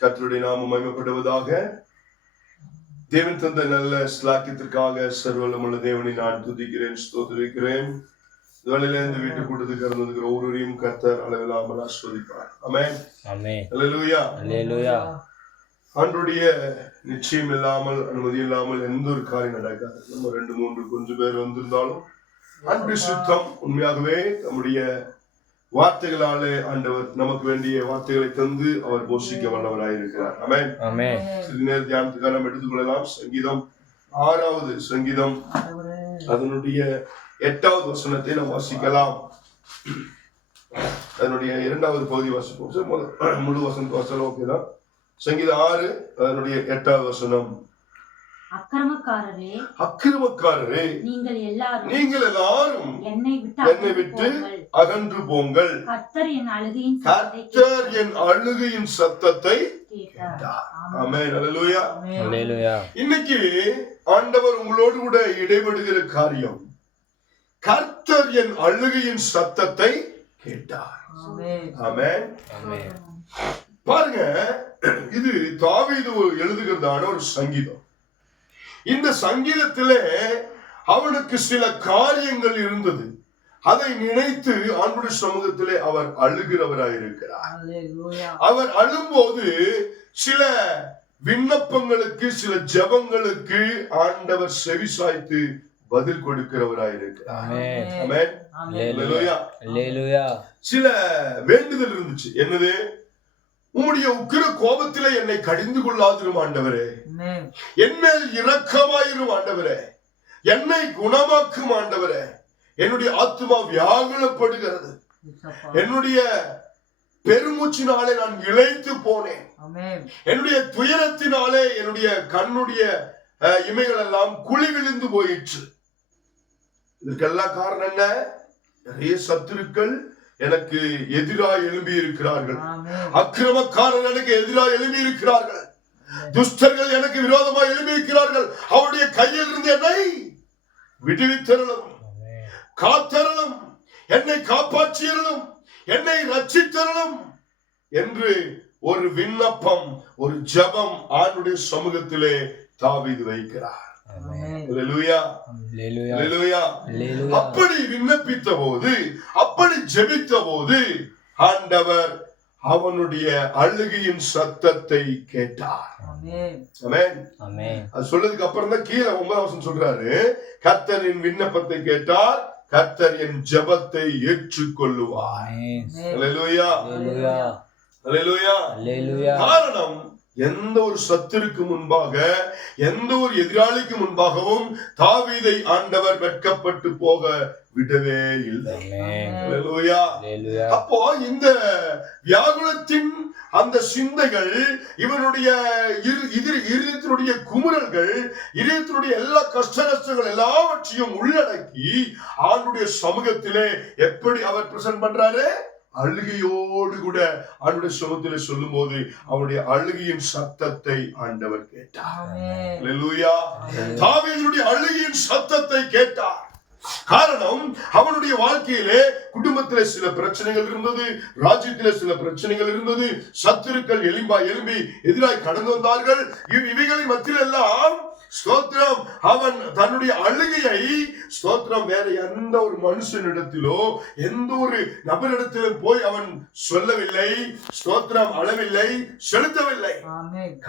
கர்த்தருடைய நாமம் மகிமைப்படுவதாக தேவன் தந்த நல்ல ஸ்லாக்கியத்திற்காக சர்வலமுள்ள தேவனை நான் துதிக்கிறேன் ஸ்தோத்திரிக்கிறேன். வேலையில இந்த வீட்டு கூட்டத்துக்கு இருந்திருக்கிற ஒவ்வொருவரையும் கர்த்தர் அளவில்லாமல் ஆஸ்வதிப்பார் அல்லேலூயா ஆண்டுடைய நிச்சயம் இல்லாமல் அனுமதி இல்லாமல் எந்த ஒரு காரியம் நடக்காது. நம்ம ரெண்டு மூன்று கொஞ்சம் பேர் வந்திருந்தாலும் அன்பு சுத்தம் உண்மையாகவே நம்முடைய வார்த்தைகளாலே ஆண்டவர் நமக்கு வேண்டிய வார்த்தைகளை தந்து அவர் போஷிக்க வல்லவராயிருக்கிறார் ஆமென் ஆமே சிறிது நேர தியானத்துக்காக நாம் எடுத்துக்கொள்ளலாம். சங்கீதம் ஆறாவது சங்கீதம். அதனுடைய எட்டாவது வசனத்தை நாம் வாசிக்கலாம். அதனுடைய இரண்டாவது பகுதி வாசிப்போம். முழு வசனத்தை வாசலாம் ஓகே தான். சங்கீதம் ஆறு அதனுடைய எட்டாவது வசனம். அக்கிரமக்காரரே அக்கிரமக்காரரே நீங்கள் எல்லாரும் நீங்கள் எல்லாரும் என்னை விட்டு என்னை விட்டு போங்கள். அகன்று போங்கள். கர்த்தர் என் அழுகையின் சத்தத்தை கர்த்தர் என் அழுகையின் சத்தத்தை கேட்டார். ஆமென். அல்லேலூயா அல்லேலூயா இன்னைக்கு ஆண்டவர் உங்களோடு கூட இடைபடுகிற காரியம் கர்த்தர் என் அழுகையின் சத்தத்தை கேட்டார். ஆமென். பாருங்க இது தாவீது எழுதுகிறதான ஒரு சங்கீதம். இந்த சங்கீதத்திலே அவனுக்கு சில காரியங்கள் இருந்தது. அதை நினைத்து ஆண்டுடைய சமூகத்திலே அவர் அழுகிறவராயிருக்கிறார். அவர் அழும்போது சில விண்ணப்பங்களுக்கு சில ஜெபங்களுக்கு ஆண்டவர் செவிசாய்த்து பதில் கொடுக்கிறவராயிருக்கிறார். சில வேண்டுதல் இருந்துச்சு. என்னது? உம்முடைய உக்கிர கோபத்திலே என்னை கடிந்து கொள்ளாதிரும் ஆண்டவரே. என் மேல் இரக்கமாயிரும் ஆண்டவரே. என்னை குணமாக்கும் ஆண்டவரே. என்னுடைய ஆத்மா வியாகுலப்படுகிறது. என்னுடைய பெருமூச்சினாலே நான் இழைத்து போனேன். என்னுடைய துயரத்தினாலே என்னுடைய கண்ணுடைய இமைகள் எல்லாம் குழி விழுந்து போயிற்று. இதற்கெல்லாம் காரணம் என்ன? நிறைய சத்துருக்கள் எனக்கு எதிராக எழும்பி இருக்கிறார்கள் அக்கிரமக்காரர் எனக்கு எதிராக எழும்பி இருக்கிறார்கள் துஷ்டர்கள் எனக்கு விரோதமாக எழும்பி இருக்கிறார்கள் அவருடைய கையில் இருந்து என்னை விடுவித்தரலும் காத்தரலும் என்னை காப்பாற்றியறலும் என்னை ரட்சித்தரலும் என்று ஒரு விண்ணப்பம் ஒரு ஜெபம் ஆண்டுடைய சமூகத்திலே தாவீது வைக்கிறார். அப்படி விண்ணப்பித்த போது அப்படி ஜெபித்த போது ஆண்டவர் அவனுடைய அழுகையின் சத்தத்தை கேட்டார். சொல்லதுக்கு அப்புறம் தான் கீழே ஒன்பதாம் வசனம் சொல்றாரு. கர்த்தரின் விண்ணப்பத்தை கேட்டார். கர்த்தர் என் ஜெபத்தை ஏற்றுக்கொள்ளுவார். காரணம் எந்த ஒரு சத்திற்கு முன்பாக எந்த ஒரு எதிராளிக்கு முன்பாகவும் தாவீதை ஆண்டவர் வெட்கப்பட்டு போக விடவே இல்லை. அப்போ இந்த வியாகுலத்தின் அந்த சிந்தைகள் இவனுடைய இதயத்தினுடைய குமுறல்கள் இதயத்தினுடைய எல்லா கஷ்ட நஷ்டங்கள் எல்லாவற்றையும் உள்ளடக்கி ஆண்டுடைய சமூகத்திலே எப்படி அவர் பிரசன்ட் பண்றாரு? அழுகையோடு கூட ஆண்டுடைய சமூகத்திலே சொல்லும்போது அவனுடைய அழுகையின் சத்தத்தை ஆண்டவர் கேட்டார். தாவீதுடைய அழுகையின் சத்தத்தை கேட்டார். காரணம் அவனுடைய வாழ்க்கையிலே குடும்பத்திலே சில பிரச்சனைகள் இருந்தது ராஜ்யத்திலே சில பிரச்சனைகள் இருந்தது சத்துருக்கள் எலும்பா எலும்பி எதிராய் கடந்து வந்தார்கள். இவ்- இவைகளின் மத்தியில் எல்லாம் ஸ்தோத்திரம். அவன் தன்னுடைய அழுகையை ஸ்தோத்திரம் வேற எந்த ஒரு மனுஷனிடத்திலோ எந்த ஒரு நபரிடத்திலும் போய் அவன் சொல்லவில்லை ஸ்தோத்திரம் அளவில்லை செலுத்தவில்லை.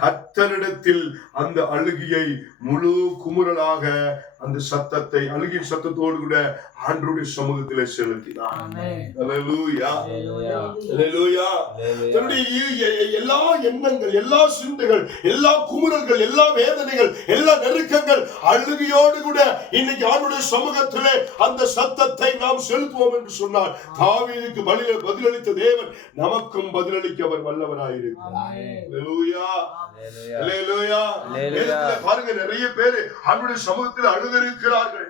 கர்த்தரிடத்தில் அந்த அழுகையை முழு குமுறலாக அந்த சத்தத்தை அழுகின் சத்தத்தோடு கூட ஆண்டருடைய சமூகத்திலே அல்லேலூயா தன்னுடைய எல்லா எண்ணங்கள் எல்லா சிந்தைகள் எல்லா குமுறல்கள் எல்லா வேதனைகள் எல்லா நெருக்கங்கள் அழுகையோடு கூட இன்னைக்கு ஆண்டுடைய சமூகத்திலே அந்த சத்தத்தை நாம் செலுத்துவோம் என்று சொன்னார் தாவீதுக்கு பதில பதிலளித்த தேவன் நமக்கும் பதிலளிக்க அவர் வல்லவராயிருக்கிறார். பாருங்க நிறைய பேரு ஆண்டுடைய சமூகத்தில் அழுதிருக்கிறார்கள்.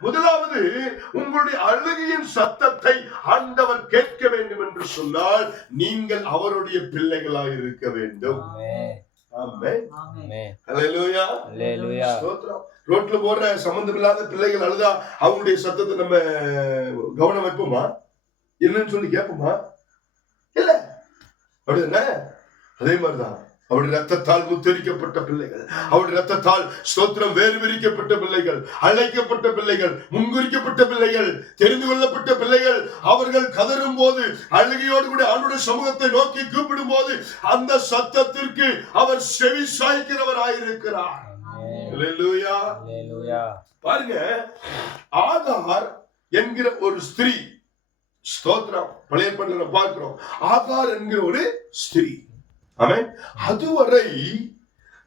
முதலாவது உங்களுடைய அழுகையின் சத்தத்தை ஆண்டவர் கேட்க வேண்டும் என்று சொன்னால் நீங்கள் அவருடைய பிள்ளைகளாய் இருக்க வேண்டும். ஆமே ஆமென் ஆமென் ஹalleluya அல்லேலூயா ஸ்தோத்திரம் ரோட்ல போற சம்பந்தம் இல்லாத பிள்ளைகள் அழுதா அவங்களுடைய சத்தத்தை நம்ம கவனம் வைப்போமா? என்னன்னு சொல்லி கேட்போமா? இல்ல. அப்படிதானே? அதே மாதிரிதான். அவருடைய ரத்தத்தால் முத்தரிக்கப்பட்ட பிள்ளைகள் அவருடைய ரத்தத்தால் ஸ்தோத்திரம் வேறு விரிக்கப்பட்ட பிள்ளைகள் அழைக்கப்பட்ட பிள்ளைகள் முன்குறிக்கப்பட்ட பிள்ளைகள் தெரிந்து கொள்ளப்பட்ட பிள்ளைகள் அவர்கள் கதறும் போது அழுகையோடு கூட ஆண்டுடைய சமூகத்தை நோக்கி கூப்பிடும் போது அந்த சத்தத்திற்கு அவர் செவி அல்லேலூயா அல்லேலூயா பாருங்க ஆகார் என்கிற ஒரு ஸ்திரீ ஸ்தோத்திரம் பழைய பார்க்கிறோம். ஆகார் என்கிற ஒரு ஸ்திரீ. ஆமென். அதுவரை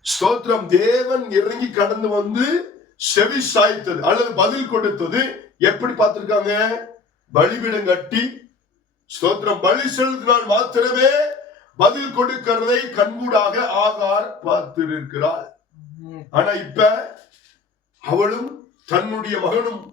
ஸ்தோத்திரம் தேவன் இறங்கி கடந்து வந்து செவி சாய்த்தது அல்லது பதில் கொடுத்தது. எப்படி பார்த்திருக்காங்க? பலிபீடம் கட்டி ஸ்தோத்திரம் பலி செலுத்தினால் மாத்திரமே பதில் கொடுக்கிறதை கண்கூடாக ஆகார் பார்த்திருக்கிறாள் ஆனா இப்ப அவளும் தன்னுடைய மகனும்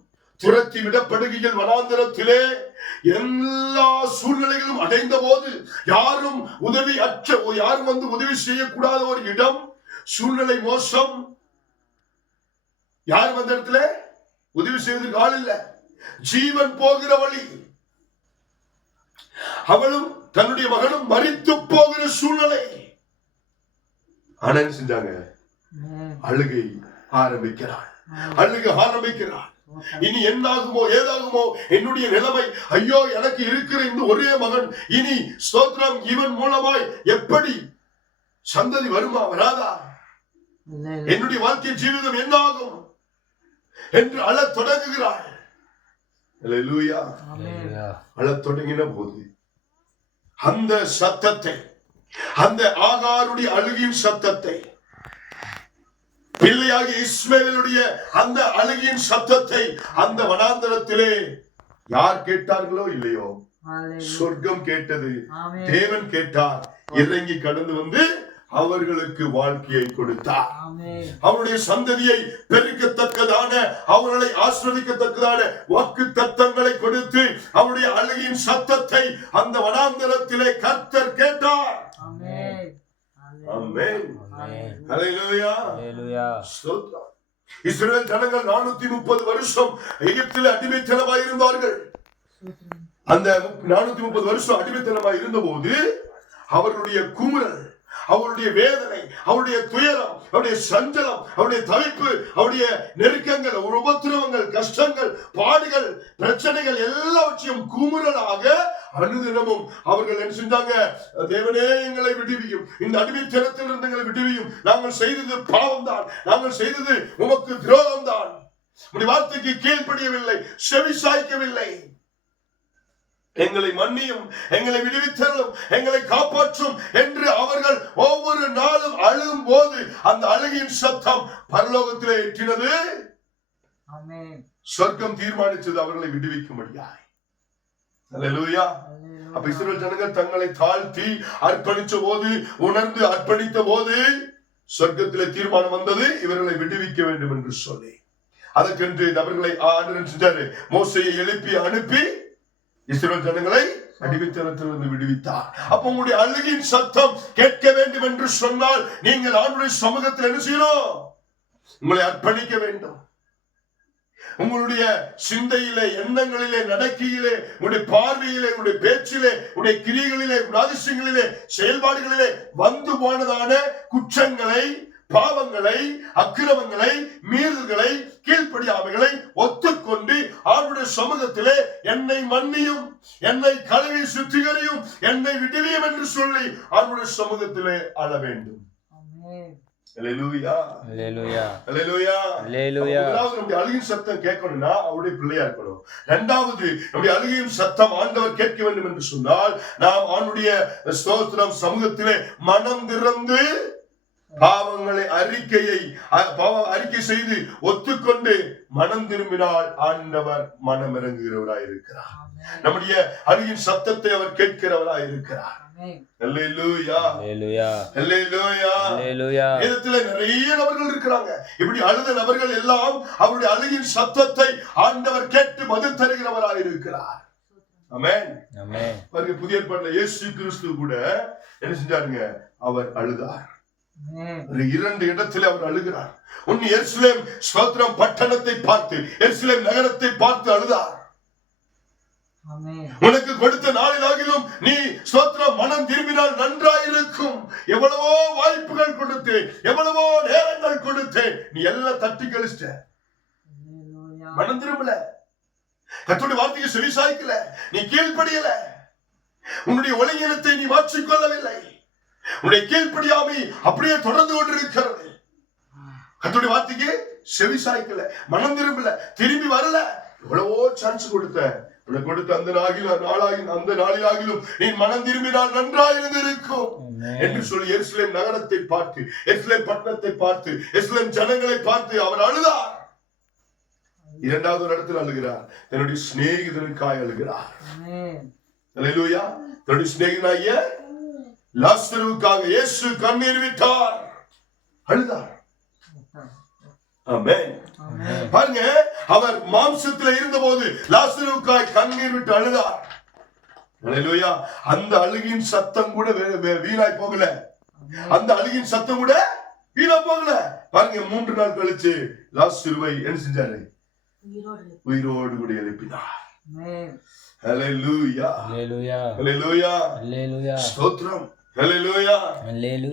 துரத்தி விடப்படுகையில் வனாந்தரத்திலே எல்லா சூழ்நிலைகளும் அடைந்த போது யாரும் உதவி அற்ற யாரும் வந்து உதவி செய்யக்கூடாத ஒரு இடம் சூழ்நிலை மோசம். யார் வந்த இடத்துல? உதவி செய்வதற்கு ஆள் இல்ல. ஜீவன் போகிற வழி. அவளும் தன்னுடைய மகனும் மரித்து போகிற சூழ்நிலை. ஆனா செஞ்சாங்க? அழுகை ஆரம்பிக்கிறாள். அழுகை ஆரம்பிக்கிறாள். இனி என்னாகுமோ ஏதாகுமோ? என்னுடைய நிலைமை ஐயோ எனக்கு இருக்கிற இந்த ஒரே மகன் இனி ஸ்தோத்திரம் இவன் மூலமாய் எப்படி சந்ததி வருமா வராதா? என்னுடைய வாழ்க்கை ஜீவிதம் என்னாகும் என்று அழத் தொடங்குகிறாள் அழத் தொடங்கின போது அந்த சத்தத்தை அந்த ஆகாருடைய அழுகின் சத்தத்தை பிள்ளையாகிய இஸ்மேலுடைய அந்த அழுகின் சத்தத்தை அந்த வனாந்தரத்திலே யார் கேட்டார்களோ இல்லையோ? சொர்க்கம் கேட்டது. தேவன் கேட்டார். இறங்கி கடந்து வந்து அவர்களுக்கு வாழ்க்கையை கொடுத்தார். அவருடைய சந்ததியை பெருக்கத்தக்கதான அவர்களை ஆஸ்வதிக்கத்தக்கதான வாக்கு தத்தங்களை கொடுத்து அவருடைய அழுகின் சத்தத்தை அந்த வனாந்தரத்திலே கர்த்தர் கேட்டார். இஸ்ரவேல் ஜனங்கள் நானூத்தி முப்பது வருஷம் எகிப்தில் அடிமைத்தனமாய் இருந்தார்கள். அந்த நானூத்தி முப்பது வருஷம் அடிமைத்தனமாய் இருந்தபோது அவர்களுடைய குமுறல் அவருடைய வேதனை அவருடைய துயரம் அவருடைய சஞ்சலம் அவருடைய தவிப்பு அவருடைய நெருக்கங்கள் உபத்திரவங்கள் கஷ்டங்கள் பாடுகள் பிரச்சனைகள் எல்லாவற்றையும் குமுறலாக அனுதினமும் அவர்கள் என்ன செஞ்சாங்க? தேவனே எங்களை விடுவியும். இந்த அடிமைத்தனத்தில் இருந்து எங்களை விடுவியும். நாங்கள் செய்தது பாவம் தான் நாங்கள் செய்தது உமக்கு துரோகம் தான் உடைய வார்த்தைக்கு கீழ்ப்படியவில்லை செவி சாய்க்கவில்லை எங்களை மன்னியும் எங்களை விடுவித்தரும் எங்களை காப்பாற்றும் என்று அவர்கள் ஒவ்வொரு நாளும் அழும் போது அந்த அழுகின் சத்தம் பரலோகத்திலே எட்டினது சொர்க்கம் தீர்மானித்தது அவர்களை விடுவிக்கும்படியாய். அப்ப இஸ்ரேல் ஜனங்கள் தங்களை தாழ்த்தி அர்ப்பணிச்ச போது உணர்ந்து அர்ப்பணித்த போது சொர்க்கத்திலே தீர்மானம் வந்தது. இவர்களை விடுவிக்க வேண்டும் என்று சொல்லி. அதற்கென்று அவர்களை ஆண்டவன் செஞ்சாரு? மோசையை எழுப்பி அனுப்பி இஸ்ரேல் ஜனங்களை அடிமைத்தனத்திலிருந்து விடுவித்தார். அப்ப உங்களுடைய அழுகின் சத்தம் கேட்க வேண்டும் என்று சொன்னால் நீங்கள் ஆண்டுடைய சமூகத்தில் என்ன செய்யணும்? உங்களை அர்ப்பணிக்க வேண்டும். உங்களுடைய சிந்தையிலே எண்ணங்களிலே நடக்கையிலே உங்களுடைய பார்வையிலே உங்களுடைய பேச்சிலே உங்களுடைய கிரிகளிலே அதிசயங்களிலே செயல்பாடுகளிலே வந்து போனதான குற்றங்களை பாவங்களை அக்கிரமங்களை மீறல்களை கீழ்ப்படியாமைகளை ஒத்துக்கொண்டு அவருடைய சமூகத்திலே என்னை மன்னியும் என்னை கழுவி சுத்திகரியும் என்னை விடுவியும் என்று சொல்லி அவருடைய சமூகத்திலே அழ வேண்டும். அழுகின் சத்தம் கேட்கணும்னா அவருடைய பிள்ளையா இருக்கணும். இரண்டாவது நம்முடைய அழுகையின் சத்தம் ஆண்டவர் கேட்க வேண்டும் என்று சொன்னால் நாம் அவனுடைய ஸ்தோத்திரம் சமூகத்திலே மனம் திறந்து பாவங்களை அறிக்கையை அறிக்கை செய்து ஒத்துக்கொண்டு மனம் திரும்பினால் ஆண்டவர் மனம் இறங்குகிறவராய் இருக்கிறார் நம்முடைய அழுகின் சத்தத்தை அவர் கேட்கிறவராய் நிறைய நபர்கள் இருக்கிறாங்க. இப்படி அழுத நபர்கள் எல்லாம் அவருடைய அழுகின் சத்தத்தை ஆண்டவர் கேட்டு பதில் தருகிறவராய் இருக்கிறார். ஆமென் ஆமென் பாருங்க புதிய இயேசு கிறிஸ்து கூட என்ன செஞ்சாருங்க? அவர் அழுதார். இரண்டு இடத்தில் அவர் அழுகிறார். உன் எருசலேம் ஸ்தோத்திரம் பட்டணத்தை பார்த்து எருசலேம் நகரத்தை பார்த்து அழுதார். உனக்கு கொடுத்த நாளிலாகிலும் நீ மனம் திரும்பினால் நன்றாயிருக்கும். எவ்வளவோ வாய்ப்புகள் கொடுத்து எவ்வளவோ நேரங்கள் கொடுத்து நீ எல்லாம் தட்டி கழிச்சிட்ட. மனம் திரும்பல. கத்தோட வார்த்தைக்கு செவிசாய்க்கல நீ கீழ்ப்படியல. உன்னுடைய ஒளியினத்தை நீ மாற்றிக் கொள்ளவில்லை உன்னுடைய கீழ்ப்படியாமை அப்படியே தொடர்ந்து கொண்டிருக்கிறது. கத்தோட வார்த்தைக்கு செவிசாய்க்கல மனம் திரும்பல. திரும்பி வரல. எவ்வளவோ சான்ஸ் கொடுத்த உனக்கு கொடுத்த அந்த நாளில் நாளாகிலும் அந்த நாளிலாகிலும் நீ மனம் திரும்பினால் நன்றாயிருந்திருக்கும் என்று சொல்லி எருசலேம் நகரத்தை பார்த்து எருசலேம் பட்டணத்தை பார்த்து எருசலேம் ஜனங்களை பார்த்து அவர் அழுதார். இரண்டாவது ஒரு இடத்தில் அழுகிறார். தன்னுடைய சிநேகிதனுக்காய் அழுகிறார். அல்லேலூயா தன்னுடைய சிநேகிதனாகிய லாஸ்தருவுக்காக இயேசு கண்ணீர் விட்டார். அழுதார். பாருங்க அவர் மாம்சத்துல இருந்தபோது லாசருவுக்காய் கண்ணீர் விட்டு அழுதார். அந்த அழுகின் சத்தம் கூட வீணாய் போகல. அந்த அழுகின் சத்தம் கூட வீணா போகல. பாருங்க மூன்று நாள் கழிச்சு லாசருவை என்ன செஞ்சாரு? உயிரோடு கூட எழுப்பினார்.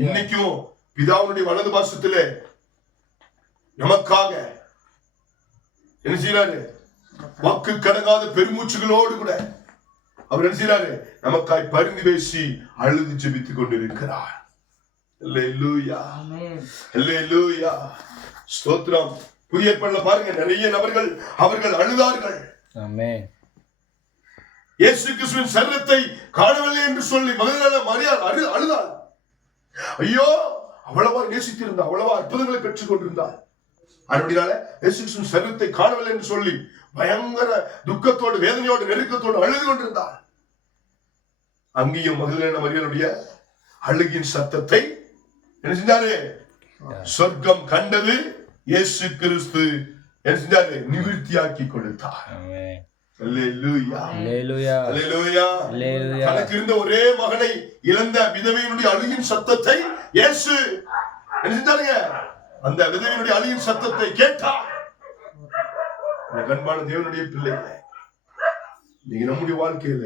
இன்னைக்கும் பிதாவுடைய வலது பாசத்திலே நமக்காக. என்ன செய்யறாரு வாக்கு கடங்காத பெருமூச்சுகளோடு கூட. அவர் என்ன செய்யறாரு நமக்காய் பரிந்து பேசி அழுது ஜெபித்துக் கொண்டிருக்கிறார். ஸ்தோத்திரம். புதிய ஏற்பாடுல பாருங்க நிறைய நபர்கள் அவர்கள் அழுதார்கள். இயேசு கிறிஸ்துவின் சரீரத்தை காணவில்லை என்று சொல்லி மகனால மரியாள் அழு அழுதாள். ஐயோ அவ்வளவா நேசித்திருந்தார் அவ்வளவா அற்புதங்களை பெற்றுக் கொண்டிருந்தார். அப்படினால இயேசு சரீரத்தை காணவில்லை என்று சொல்லி பயங்கர துக்கத்தோடு வேதனையோடு நெருக்கத்தோடு அழுது கொண்டிருந்தார். அங்கேயும் மகிழன மரியாளுடைய அழுகின் சத்தத்தை என்ன செஞ்சாரு? சொர்க்கம் கண்டது இயேசு கிறிஸ்து. என்ன செஞ்சாரு? நிவிர்த்தியாக்கி கொடுத்தார். தனக்கு இருந்த ஒரே மகனை இழந்த விதவையினுடைய அழுகின் சத்தத்தை இயேசு என்ன செஞ்சாருங்க? அந்த விதவையினுடைய அழியின் சத்தத்தை கேட்டார். இந்த கண்பான தேவனுடைய பிள்ளைகளே நீங்க நம்முடைய வாழ்க்கையில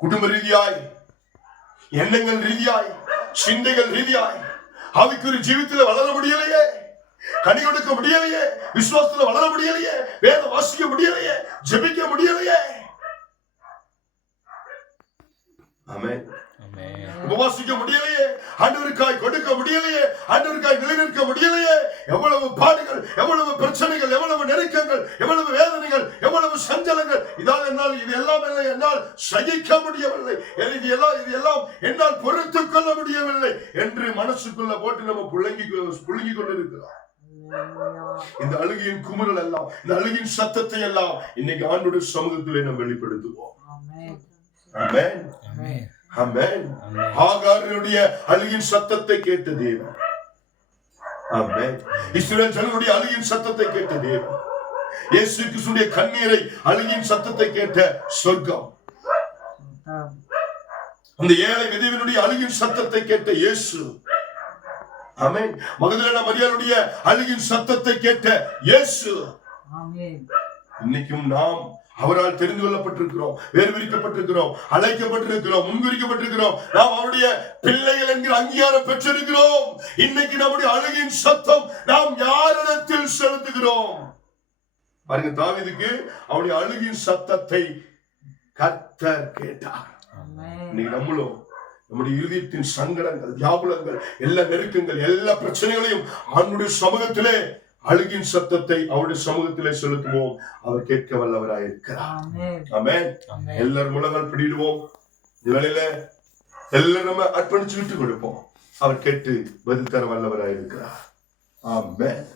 குடும்ப ரீதியாய் எண்ணங்கள் ரீதியாய் சிந்தைகள் ரீதியாய் அவைக்குரிய ஜீவித்துல வளர முடியலையே கனி கொடுக்க முடியலையே விசுவாசத்துல வளர முடியலையே வேத வாசிக்க முடியலையே ஜெபிக்க முடியலையே. ஆமே ஆமென் உபவாசிக்க முடியலையே ஆண்டவருக்காய் கொடுக்க முடியலையே ஆண்டவருக்காய் நிலைநிற்க முடியலையே எவ்வளவு பாடுகள் எவ்வளவு பிரச்சனைகள் எவ்வளவு நெருக்கங்கள் எவ்வளவு வேதனைகள் எவ்வளவு சஞ்சலங்கள் இதால் என்னால் இது எல்லாம் இல்லை என்னால் சகிக்க முடியவில்லை. இது எல்லாம் இது எல்லாம் என்னால் பொறுத்துக் கொள்ள முடியவில்லை என்று மனசுக்குள்ள போட்டு நம்ம புள்ளங்கி புழுங்கி கொண்டிருக்கிறோம். இந்த அழுகையின் குமுறல் எல்லாம் இந்த அழுகின் சத்தத்தை எல்லாம் இன்னைக்கு ஆண்டுடைய சமூகத்திலே நாம் வெளிப்படுத்துவோம். ஆமென். ஆமென். ஆகாரினுடைய அழுகின் சத்தத்தை கேட்ட தேவன். ஆமென். இஸ்ரவேல் ஜனங்களுடைய அழுகின் சத்தத்தை கேட்ட தேவன். இயேசு கிறிஸ்துடைய கண்ணீரை அழுகின் சத்தத்தை கேட்ட சொர்க்கம். அந்த ஏழை விதவினுடைய அழுகின் சத்தத்தை கேட்ட இயேசு. ஆமென். மகதலேனா மரியாளுடைய அழுகின் சத்தத்தை கேட்ட இயேசு. இன்னைக்கும் நாம் அவரால் தெரிந்து கொள்ளப்பட்டிருக்கிறோம் வேறு விரிக்கப்பட்டிருக்கிறோம் அழைக்கப்பட்டிருக்கிறோம் முன்குறிக்கப்பட்டிருக்கிறோம். நாம் அவருடைய பிள்ளைகள் என்கிற அங்கீகாரம் பெற்றிருக்கிறோம். இன்னைக்கு நம்முடைய அழுகின் சத்தம் நாம் யாரிடத்தில் செலுத்துகிறோம்? பாருங்க தாவீதுக்கு அவருடைய அழுகின் சத்தத்தை கர்த்தர் கேட்டார். இன்னைக்கு நம்மளும் நம்முடைய இருதயத்தின் சங்கடங்கள் வியாகுலங்கள் எல்லா நெருக்கங்கள் எல்லா பிரச்சனைகளையும் அவனுடைய சமூகத்திலே அழுகின் சத்தத்தை அவருடைய சமூகத்திலே செலுத்துவோம். அவர் கேட்க வல்லவராயிருக்கிறார். ஆமென். ஆமென். எல்லாரும் முழங்கால் பிடிடுவோம். இந்த வேளையில எல்லாரும் நம்ம அர்ப்பணிச்சு விட்டு கொடுப்போம். அவர் கேட்டு பதில் தர வல்லவராயிருக்கிறார். ஆமென்.